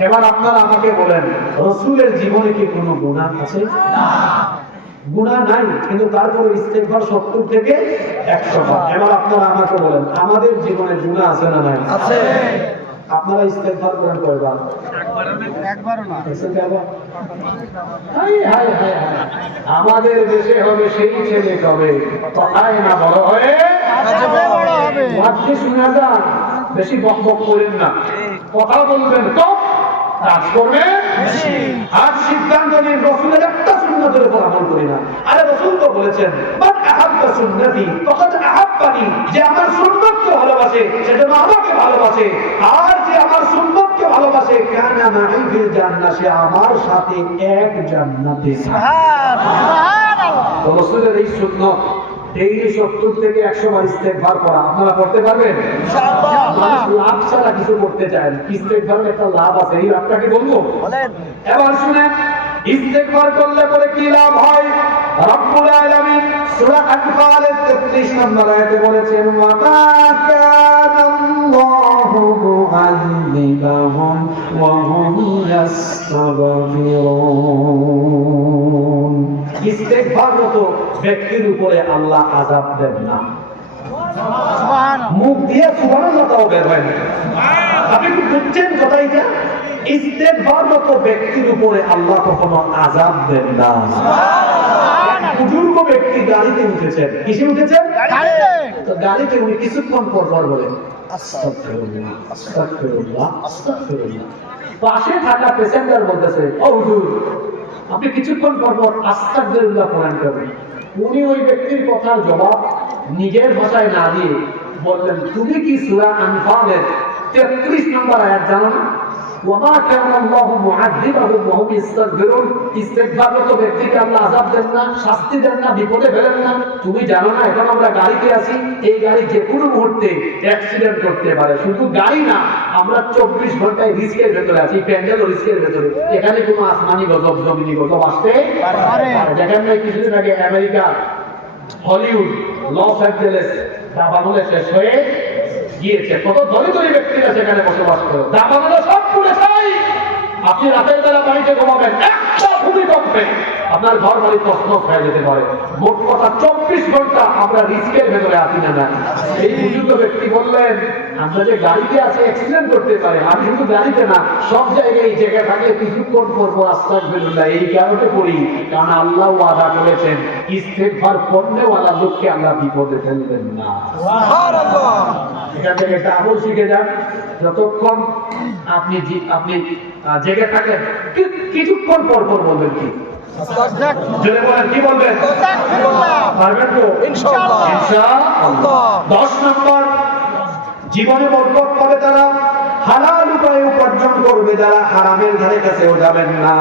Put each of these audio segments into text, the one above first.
এবার আপনারা আমাকে বলেন রসুলের জীবনে কি কোনো গুণা আছে? গুণা নাই কিন্তু তারপরে ইস্তেকবার সত্তর থেকে একশো এবার আপনারা আমাকে বলেন আমাদের জীবনে গুণা আছে না নাই? আছে। আপনারা ইস্তেকবার করেন কয়বার। আমাদের দেশে হবে সেই ছেলে কবে? কথায় না বড় হয়ে শুনে যান বেশি বক বক করেন না। কথা বলবেন তো কাজ করবেন বেশি। আর সিদ্ধান্ত নিয়ে রসুলের একটা সুন্নতের উপর আমল করি না। আরে রসুল তো বলেছেন আহাব্বা সুন্নতি ফাকাদ আহাব্বানি। যে আমার সুন্নতকে ভালোবাসে সে আমাকে ভালোবাসে। আর যে আমার সুন্নতকে ভালোবাসে কানা মাই ফিল সে আমার সাথে এক জান্নাতে সুবহানাল্লাহ। রসুলের এই সুন্নত ডেইলি সত্তর থেকে একশো বার ইস্তেকবার করা। আপনারা করতে পারবেন? লাভ ছাড়া কিছু করতে চায় না। ইস্তেকবারের একটা লাভ আছে। এই লাভটা কি বলব এবার শুনেন ইস্তেগফার করলে পরে কি লাভ হয়? রব্বুল আলামিন সূরা আনফালের 33 নম্বর আয়াতে বলেছেন ওয়া মা কানা মুআযিবাহুম ওয়া হুম ইয়াস্তাগফিরুন। ইস্তেগফাররত ব্যক্তির উপরে আল্লাহ আযাব দেন না। মুখ দিয়ে সুবহানাল্লাহ তাও বের হয় না। আপনি বুঝছেন কথা এটা? ইস্তেগফার মতো ব্যক্তির উপরে আল্লাহ কখনো আযাব দেন না। বুজুর্গ ব্যক্তি গাড়িতে উঠেছেন। কিসে উঠেছেন? তো গাড়িতে উনি কিছুক্ষণ পর পর বলেন পাশে থাকা প্যাসেঞ্জার বলতেছে ও হুজুর আপনি কিছুক্ষণ পর পর কোরআন করবেন উনি ওই ব্যক্তির কথার জবাব নিজের ভাষায় না দিয়ে বললেন, তুমি কি সুরা আনফালের 33 নম্বর আয়াত জানো না? ওয়ামা কানা আল্লাহু মুআযিবাহুম ওয়া হুম ইস্তাগফিরুন ইস্তেগফাররত ব্যক্তিকে আল্লাহ আযাব দেন না শাস্তি দেন না বিপদে ফেলেন না। তুমি জানো না এখন আমরা গাড়িতে আছি এই গাড়ি যে কোনো মুহূর্তে অ্যাক্সিডেন্ট করতে পারে। শুধু গাড়ি না আমরা চব্বিশ ঘন্টায় রিস্কের ভেতরে আছি প্যান্ডেল রিস্কের ভেতরে। এখানে কোনো আসমানি গজব জমিনি গজব আসতে পারে। যেখানে কিছুদিন আগে আমেরিকা হলিউড লস অ্যাঞ্জেলেস দাবানলে শেষ হয়ে গিয়েছে, কত ধরে ব্যক্তিরা সেখানে বসবাস করে। দাবানলে সব পুড়ে চাই আপনি রাতের বেলা বাড়িতে ঘুমাবেন, একটা ভূমিকম্পে আপনার ঘর বাড়ি প্রশ্ন হয়ে যেতে পারে। মোট কথা চব্বিশ ঘণ্টা আমরা রিস্কের ভেতরে আছি না না। এই বুজুর্গ ব্যক্তি বললেন আমরা যে গাড়িতে আছে অ্যাক্সিডেন্ট করতে পারে আমি শুধু গাড়িতে না সব জায়গায় এই জায়গায় থাকলে কিছুক্ষণ করব? আস্তাক বেরুল্লাহ এই কারণে করি কারণ আল্লাহ ওয়াদা করেছেন ইস্তেফার পণ্যওয়ালা লোককে আল্লাহ বিপদে ফেলবেন না। এখান থেকে একটা আমল শিখে যান। যতক্ষণ আপনি আপনি জেগে থাকেন কিছুক্ষণ পর পর বলবেন কি? আস্তাগফিরুল্লাহ জেনে বলেন কি বলবেন? পারবেন তো? ইনশাআল্লাহ। ইনশাআল্লাহ। দশ নম্বর জীবনে বরকত পাবে তারা হালাল উপায়ে উপার্জন করবে যারা হারামের ধারে কাছেও যাবেন না।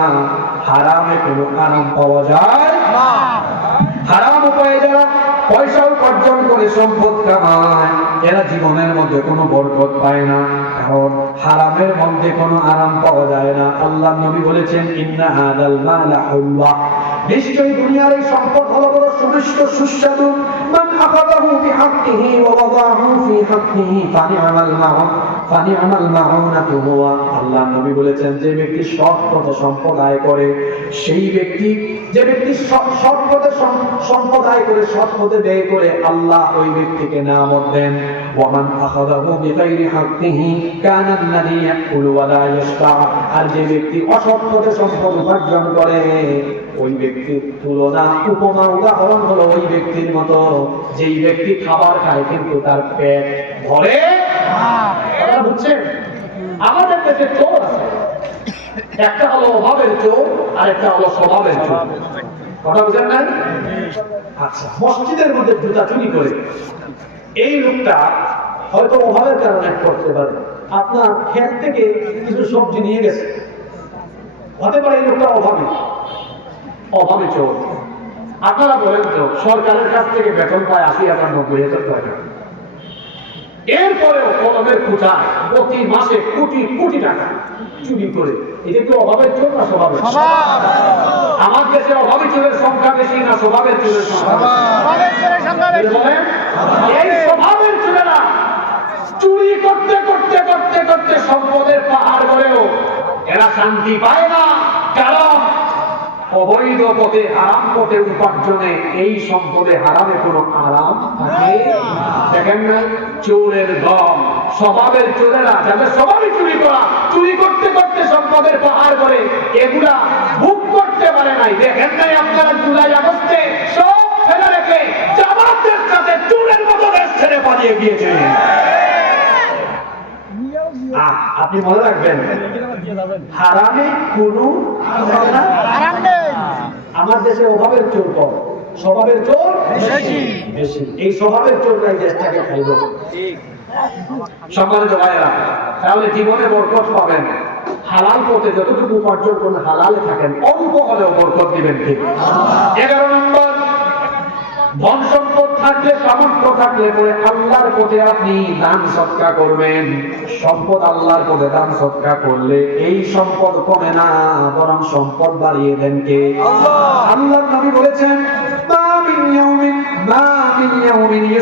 হারামে কোনো আরাম পাওয়া যায় না। হারাম উপায়ে যারা পয়সা উপার্জন করে সম্পদ কামায় এরা জীবনের মধ্যে কোনো বরকত পায় না। হারামের মধ্যে কোনো আরাম পাওয়া যায় না। আল্লাহ নবী বলেছেন, ইন্না হাদাল মালা দুনিয়ার এই সম্পদ হলো বড় সুস্বাদু। মান ওয়া ওয়াদাহু ফি হাক্কিহি মা'ুনাতু হুয়া। আল্লাহ নবী বলেছেন, যে ব্যক্তি সৎ পথে সম্পদ আয় করে, সেই ব্যক্তি, যে ব্যক্তি সৎ পথে সম- সম্পদ আয় করে, সৎ পথে ব্যয় করে, আল্লাহ ওই ব্যক্তিকে নামত দেন। ওয়ামান আখাযাহু বিগাইরি হাক্কিহি কানা আল্লাযী ইয়াকুলু ওয়া লা ইয়াশবা আর যে ব্যক্তি অসৎ সম্পদ উপার্জন করে, ওই ব্যক্তির তুলনা উপমা উদাহরণ হলো ওই ব্যক্তির মতো। যেই ব্যক্তি খাবার খায় কিন্তু তার পেট ভরে। বুঝছেন? আমাদের দেশে চোর আছে। একটা হলো অভাবের চোর আর একটা হলো স্বভাবের চোর। কথা বুঝেন না আচ্ছা মসজিদের মধ্যে জুতা চুরি করে এই লোকটা হয়তো অভাবের কারণে করতে পারে। আপনার ক্ষেত থেকে কিছু সবজি নিয়ে গেছে। হতে পারে এই লোকটা অভাবী। অভাবে চোর আপনারা বলেন তো সরকারের কাছ থেকে বেতন পায় আশি হাজার নব্বই হাজার টাকা। এরপরেও কলমের খুঁটায় প্রতি মাসে কোটি কোটি টাকা চুরি করে। এটা তো অভাবের চোর না স্বভাবের? স্বভাব। আমার দেশে অভাবী চোরের সংখ্যা বেশি না স্বভাবের চোরের সংখ্যা এই করতে সম্পদে হারামে আরাম দেখেন না, চোরের দম। স্বভাবের চোরেরা, যাদের স্বভাবই চুরি করা, চুরি করতে করতে সম্পদের পাহাড় করে এগুলা বুক করতে পারে নাই। দেখেন নাই আপনারা জুলাই আগস্টে সব ফেলে রেখে জামাতের কাছে চোরের মতো দেশ ছেড়ে পালিয়ে গিয়েছে। আপনি মনে রাখবেন, হারামে কোনো আমার দেশে অভাবের চোর কম, স্বভাবের চোর বেশি। এই স্বভাবের চোরটাই দেশটাকে খাইব। সম্মানিত ভাইরা তাহলে জীবনে বরকত পাবেন। হালাল পথে যতটুকু উপার্জন করুন, হালালে থাকেন। অল্প হলেও বরকত দিবেন ঠিক। এগারো নম্বর, ধন সম্পদ থাকলে সামর্থ্য থাকলে পরে আল্লাহর পথে আপনি দান সৎকা করবেন সম্পদ আল্লাহর পথে দান সৎকা করলে এই সম্পদ কমে না বরং সম্পদ বাড়িয়ে দেন কে আল্লাহ। আল্লাহ নবী বলেছেন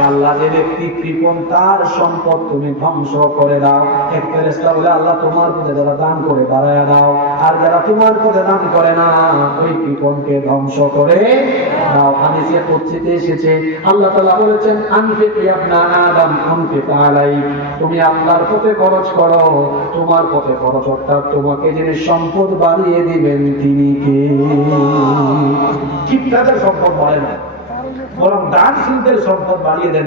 আল্লাহ, যে ব্যক্তি তার সম্পদ তুমি ধ্বংস করে দাও। এক বলে আল্লাহ তোমার পথে যারা দান করে বাড়ায়া দাও, আর যারা তোমার পথে দান করে না, ওই ধ্বংস করে দাও। এসেছে, আল্লাহ তাআলা বলেছেন, আনফিক আলাই তুমি আল্লাহর পথে খরচ করো, তোমার পথে খরচ অর্থাৎ তোমাকে যিনি সম্পদ বাড়িয়ে দিবেন, তিনি কে? কিপটাদের সম্পদ বাড়ে না। বরং দানশীলদের সম্পদ বাড়িয়ে দেন।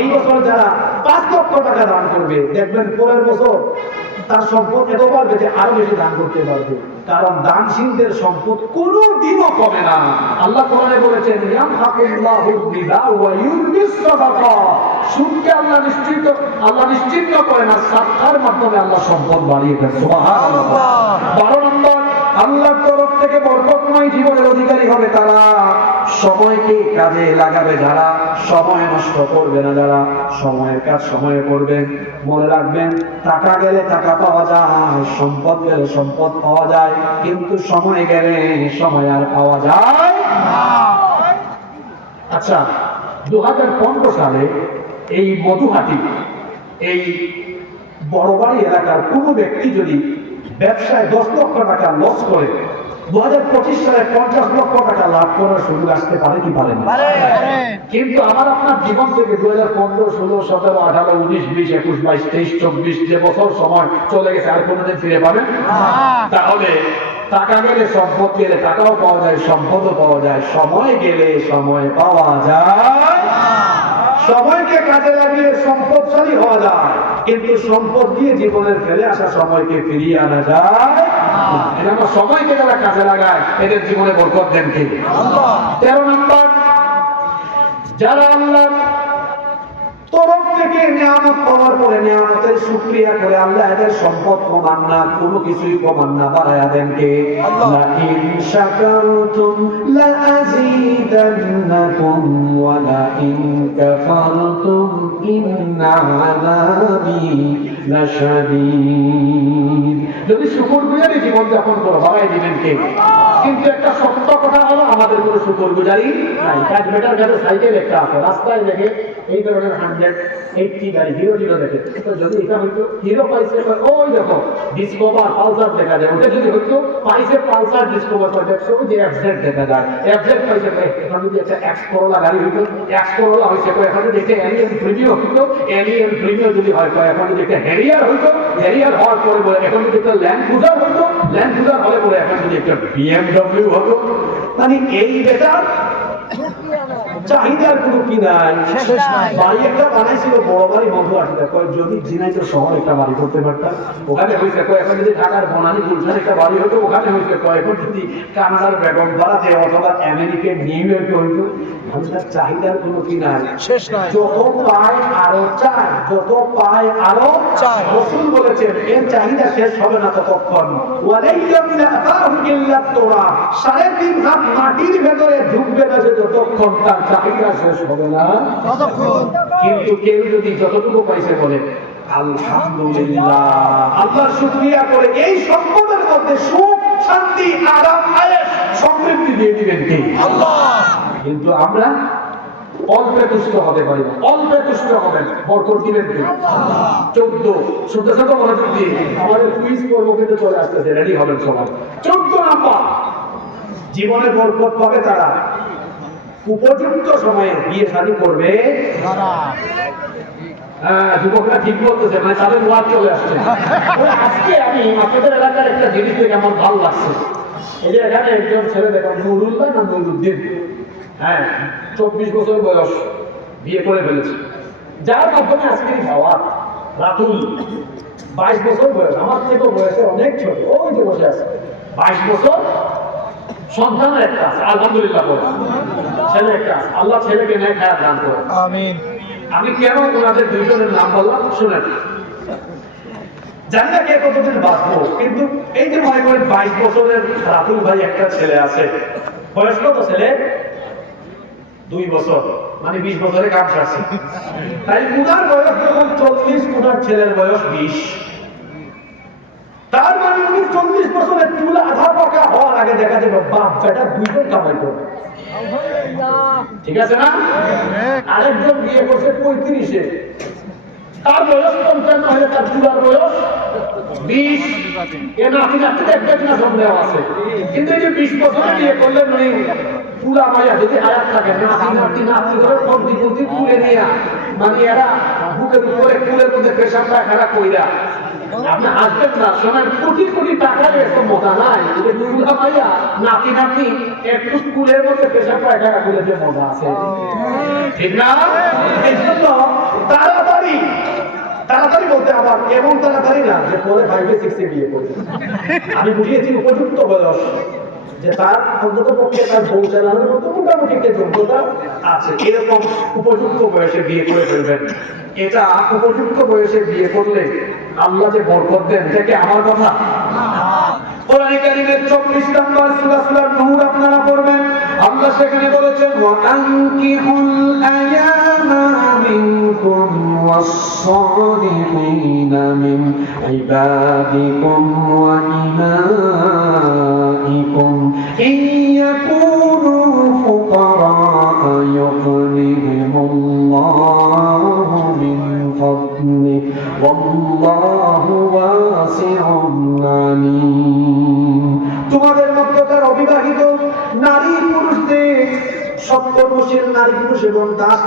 এই বছর যারা পাঁচ লক্ষ টাকা দান করবে দেখবেন পরের বছর তার সম্পদ এত বাড়বে যে আরও বেশি দান করতে পারবে। কারণ দানশীলদের সম্পদ কোনো দিনও কমে না। আল্লাহ কোরআনে বলেছেন সাদাকা। আল্লাহ নিশ্চিত আল্লাহ নিশ্চিত করে না সাদকার মাধ্যমে আল্লাহ সম্পদ বাড়িয়ে দেন। বারো নম্বর আল্লাহর তরফ থেকে বরকতময় জীবনের অধিকারী হবে তারা। সময়কে কাজে লাগাবে যারা। সময় নষ্ট করবে না যারা। সময়ের কাজ সময়ে করবেন। মনে রাখবেন, টাকা গেলে টাকা পাওয়া যায়, সম্পদ গেলে সম্পদ পাওয়া যায়, কিন্তু সময় গেলে সময় আর পাওয়া যায় আচ্ছা দু হাজার পনেরো সালে এই মধুহাটি, এই বড়বাড়ি এলাকার কোনো ব্যক্তি যদি ব্যবসায় দশ লক্ষ টাকা লস করে দু হাজার পঁচিশ সালে পঞ্চাশ লক্ষ টাকা লাভ করার সুযোগ আসতে পারে কি পারে কিন্তু আমার আপনার জীবন থেকে দু হাজার পনেরো ষোলো সতেরো আঠারো উনিশ বিশ একুশ বাইশ তেইশ চব্বিশ যে বছর সময় চলে গেছে আর কোনোদিন ফিরে পাবেন? তাহলে টাকা গেলে সম্পদ গেলে টাকাও পাওয়া যায় সম্পদও পাওয়া যায়। সময় গেলে সময় পাওয়া যায়। সময়কে কাজে লাগিয়ে সম্পদশালী হওয়া যায়। কিন্তু সম্পদ দিয়ে জীবনের ফেলে আসা সময়কে ফিরিয়ে আনা যায়। এজন্য সময়কে যারা কাজে লাগায় এদের জীবনে বরকত দেন তিনি তেরো নম্বর যারা আল্লাহ থেকে নিয়ামত পাওয়ার পরে নিয়ামতের শুক্রিয়া করে আল্লাহ এদের সম্পদ কমান না কোনো কিছুই কমান না। বাড়ায়া দেন কে। শাকারতুম লা আযীদান্নাকুম ওয়া লা ইন কাফারতুম ইন্না আযাবি লাশাদীদ। যদি শুকর গুজারি জীবন যাপন করো বাড়াই দিবেন কে? কিন্তু একটা সত্য কথা হলো আমাদের কোনো শুকর গুজারি নাই। বেটার কাছে সাইকেল একটা আছে রাস্তায় দেখে এই ধরনের হান্ড্রেড এইটটি গাড়ি হিরো হিরো দেখে। তো যদি এটা হইতো হিরো পাইছে ওই দেখো ডিসকভার পালসার দেখা যায়। ওটা যদি হইতো পাইছে পালসার ডিসকভার দেখছ ওই যে এফজেড দেখা যায়। এফজেড পাইছে এখন যদি একটা এক্স করোলা গাড়ি হইতো এক্স করোলা কয়, এখন যদি এলিয়ন প্রিমিও হইতো এলিয়ন যদি হয় কয়, এখন যদি একটা হ্যারিয়ার হইতো হ্যারিয়ার হওয়ার বলে এখন যদি একটা ল্যান্ড ক্রুজার হইতো ল্যান্ড ক্রুজার হলে বলে এখন যদি একটা বিএমডব্লিউ হতো। মানে এই বেটা চাহিদার কোনো কি নাই? বাড়ি একটা বানাইছিল বড় বাড়ি মধু আসতে কয় যদি ঝিনাইদহ শহর একটা বাড়ি করতে পারতাম ওখানে হয়েছে কয় এখন যদি ঢাকার বনানি গুলশান একটা বাড়ি হতো ওখানে হয়েছে কয় এখন যদি কানাডার বেগম যে অথবা আমেরিকার নিউ ইয়র্কে হইতো আমি চাহিদার কোনো কি নাই? শেষ নাই। যত পায় আরও চায় যত পায় আরও চায়। রসুল বলেছেন এর চাহিদা শেষ হবে না ততক্ষণ। ওয়ালাইয়া আতাহু ইল্লা তোরা। সাড়ে তিন হাত মাটির ভেতরে ঢুকবে না যে যতক্ষণ তার চাহিদা শেষ হবে না। কিন্তু কেউ যদি যতটুকু পাইছে বলে আলহামদুলিল্লাহ। আল্লাহর শুকরিয়া করে এই সম্পদের মধ্যে সুখ শান্তি আরাম আয়েশ সমৃদ্ধি দিয়ে দিবেন কে? আল্লাহ। কিন্তু আমরা অল্পে তুষ্ট হতে পারি না অল্পে তুষ্ট হবেন বরকত দিবেন কে? চোদ্দ শুনতেছে তো মনোযোগ দিয়ে আমাদের কুইজ পর্ব কিন্তু চলে আসতেছে রেডি হবেন সবাই। চোদ্দ নাম্বার জীবনে বরকত পাবে তারা উপযুক্ত সময়ে বিয়ে শাদী করবে। হ্যাঁ, যুবকরা ঠিক বলতেছে মানে তাদের ওয়াজ চলে আসছে। আজকে আমি আপনাদের এলাকার একটা জিনিস দেখে আমার ভালো লাগছে। এই যে এখানে একজন ছেলে দেখো নুরুল্লাহ না নুরুদ্দিন? হ্যাঁ চব্বিশ বছর বয়স বিয়ে করে ফেলেছে। যার মাধ্যমে আজকে খাওয়া রাতুল বাইশ বছর বয়স আমার থেকে বয়সে অনেক ছোট ওই যে বসে আছে। বাইশ বছর সন্তানের একটা আছে আলহামদুলিল্লাহ বলে। ছেলে একটা আছে আল্লাহ ছেলেকে নেয় খায়াত দান করে। আমিন। আমি কেন ওনাদের দুইজনের নাম বললাম? শুনেন। জানি না কে কতদিন বাঁচবো কিন্তু এই যে মনে করেন বাইশ বছরের রাতুল ভাই একটা ছেলে আছে বয়স কত ছেলে দুই বছর। মানে বিশ বছরে কাম সারছে। তাই উনার বয়স যখন চল্লিশ উনার ছেলের বয়স বিশ। তার মানে উনি চল্লিশ বছরের চুল আধা পাকা হওয়ার আগে দেখা যাবে বাপ বেটা দুইজন কামাই করবে। ঠিক আছে না? আরেকজন বিয়ে করছে পঁয়ত্রিশে। তার বয়স পঞ্চান্ন হলে তার চুলার বয়স বিশ। এ নাতি নাতি দেখবে কিনা সন্দেহ আছে। কিন্তু এই যে বিশ বছরে বিয়ে করলে উনি চুলা মাইয়া যদি হায়াত থাকে নাতি নাতি তুলে নিয়ে মানে এরা বুকের উপরে কুলের মধ্যে পেশাব কইরা। আপনি আসবেন না কোটি কোটি মজা নাই। চুলা মাইয়া, নাতি নাতি একটু মধ্যে যে মজা আছে। ঠিক না? এই জন্য তাড়াতাড়ি তাড়াতাড়ি বলতে আবার এমন তাড়াতাড়ি না যে পরে ফাইভে সিক্সে বিয়ে করবে। আমি বুঝিয়েছি, উপযুক্ত বয়স। যে তার অন্তত পক্ষে তার বউ চালানোর মতো মোটামুটি একটা যোগ্যতা আছে। এরকম উপযুক্ত বয়সে বিয়ে করে ফেলবেন। এটা উপযুক্ত বয়সে বিয়ে করলে আল্লাহ যে বরকত দেন, এটা কি আমার কথা? আপনারা পড়বেন। আল্লাহ সেখানে বলেছেন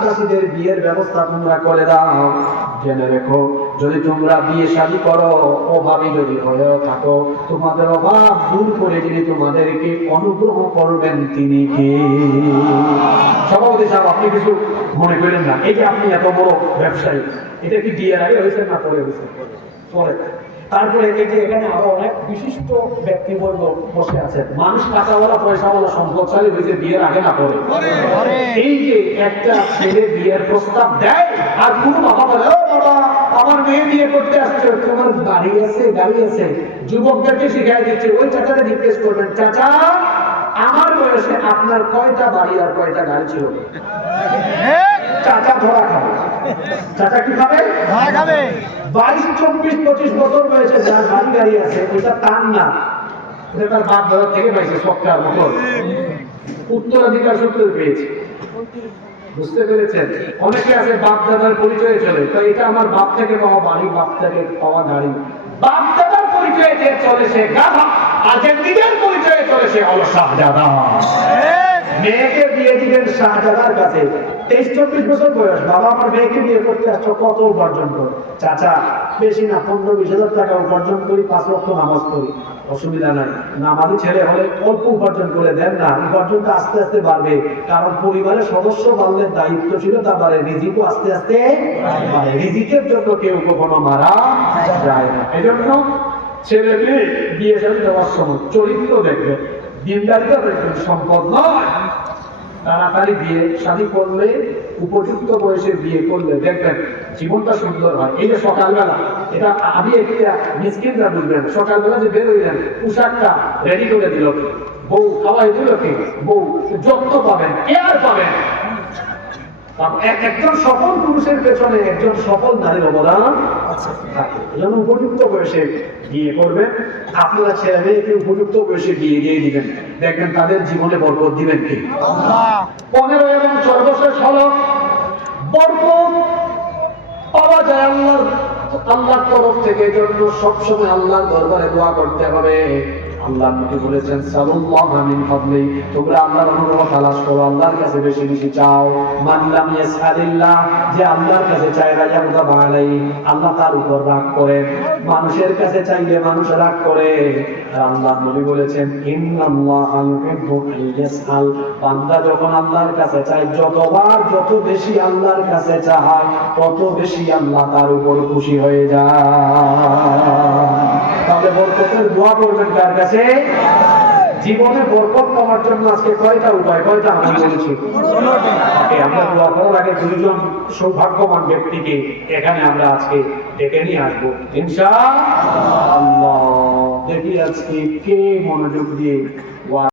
দাসীদের বিয়ের ব্যবস্থা তোমরা করে দাও। জেনে রেখো, যদি তোমরা বিয়ে শাদী করো, অভাবী যদি হয়েও থাকো, তোমাদের অভাব দূর করে যিনি তোমাদেরকে অনুগ্রহ করবেন তিনি কে? সভাপতি সাহেব আপনি কিছু মনে করেন না। এই যে আপনি এত বড় ব্যবসায়ী, এটা কি বিয়ের আগে হয়েছে না পরে হয়েছে? পরে। তারপরে এই যে এখানে আরও অনেক বিশিষ্ট ব্যক্তিবর্গ বসে আছেন। মানুষ টাকাওয়ালা পয়সাওয়ালা সম্পদশালী হয়েছে বিয়ের আগে না পরে। এই যে একটা ছেলে বিয়ের প্রস্তাব দেয় আর কোনো বাবা বলে বাবা আমার মেয়ে বিয়ে করতে আসছে তোমার বাড়ি আছে গাড়ি আছে। যুবকদেরকে শিখাই দিচ্ছে ওই চাচাটা জিজ্ঞেস করবেন চাচা আমার বয়সে আপনার কয়টা বাড়ি আর কয়টা গাড়ি ছিল? চাচা ধরা খাবে। চাচা কি খাবে? ধরা খাবে। বাইশ, চব্বিশ, পঁচিশ বছর বয়সে যার বাড়ি গাড়ি আছে এটা তার না। এটা তার দাদা থেকে পাইছে সফটওয়্যার মোটর উত্তরাধিকার সূত্রে পেয়েছে। বুঝতে পেরেছেন? অনেকে আছে বাপ দাদার পরিচয়ে চলে, তো এটা আমার বাপ থেকে পাওয়া বাড়ি, বাপ থেকে পাওয়া গাড়ি। বাপ দাদার পরিচয়ে যে চলে সে গাধা, আর যে নিজের পরিচয়ে চলে সে হলো শাহজাদা মেয়েকে বিয়ে দিবেন শাহজাদার কাছে। তেইশ, চব্বিশ বছর বয়স, বাবা আমার মেয়েকে বিয়ে করতে আসছো কত উপার্জন করো? চাচা, বেশি না, পনেরো, বিশ হাজার টাকা উপার্জন করি, পাঁচ লক্ষ নামাজ পড়ি। অসুবিধা নাই। নামাজি ছেলে হলে অল্প উপার্জন করে দেন না, উপার্জনটা আস্তে আস্তে বাড়বে। কারণ পরিবারের সদস্য বাড়লে দায়িত্বশীলতা বাড়ে, রিজিকও আস্তে আস্তে রিজিকের জন্য কেউ কখনো মারা যায় না। এজন্য ছেলে মেয়ে বিয়ে দেওয়ার সময় চরিত্র দেখবে। দিনদারিটা একজন সম্পদ নয়। তাড়াতাড়ি বিয়ে, শাদী করলে, উপযুক্ত বয়সে বিয়ে করলে, দেখবেন জীবনটা সুন্দর হয়। এই যে সকালবেলা, এটা আমি একটা মিসকিনরা বুঝবেন? সকালবেলা যে বেরোইলেন পোশাকটা রেডি করে দিল বউ খাওয়াই দিল বউ যত্ন পাবেন কেয়ার পাবেন। একজন সফল পুরুষের পেছনে একজন সফল নারীর অবদান থাকে। এজন্য উপযুক্ত বয়সে বিয়ে করবেন। আপনারা ছেলে মেয়েকে উপযুক্ত বয়সে বিয়ে দিয়ে দিবেন। দেখবেন তাদের জীবনে বরকত দিবেন কি? আল্লাহ। পনেরো এবং সর্বশেষ হলো বরকত পাওয়া যায় আল্লাহর আল্লাহর তরফ থেকে। জন্য সবসময় আল্লাহর দরবারে দোয়া করতে হবে। আল্লাহ নবী বলেছেন ফাদলি তোমরা আল্লাহর অনুগ্রহ তালাশ করো, আল্লাহর কাছে বেশি বেশি চাও। মান লাম ইয়াসআলিল্লাহ, যে আল্লাহর কাছে বালাই আল্লাহ তার উপর রাগ করে। মানুষের কাছে চাইলে মানুষ রাগ করে। আল্লাহ নবী বলেছেন, ইন্নাল্লাহা ইউহিব্বু বান্দা যখন আল্লাহর কাছে চায়, যতবার যত বেশি আল্লাহর কাছে চায়, তত বেশি আল্লাহ তার উপর খুশি হয়ে যায়। তাহলে বরকতের দোয়া করবেন কার কাছে? জীবনে বরকত পাওয়ার জন্য আজকে কয়টা উপায়? কয়টা আমি বলেছি? আমরা দোয়া করার আগে দুইজন সৌভাগ্যবান ব্যক্তিকে এখানে আমরা আজকে ডেকে নিয়ে আসব। ইনশা দেখি আজকে কে মনোযোগ দিয়ে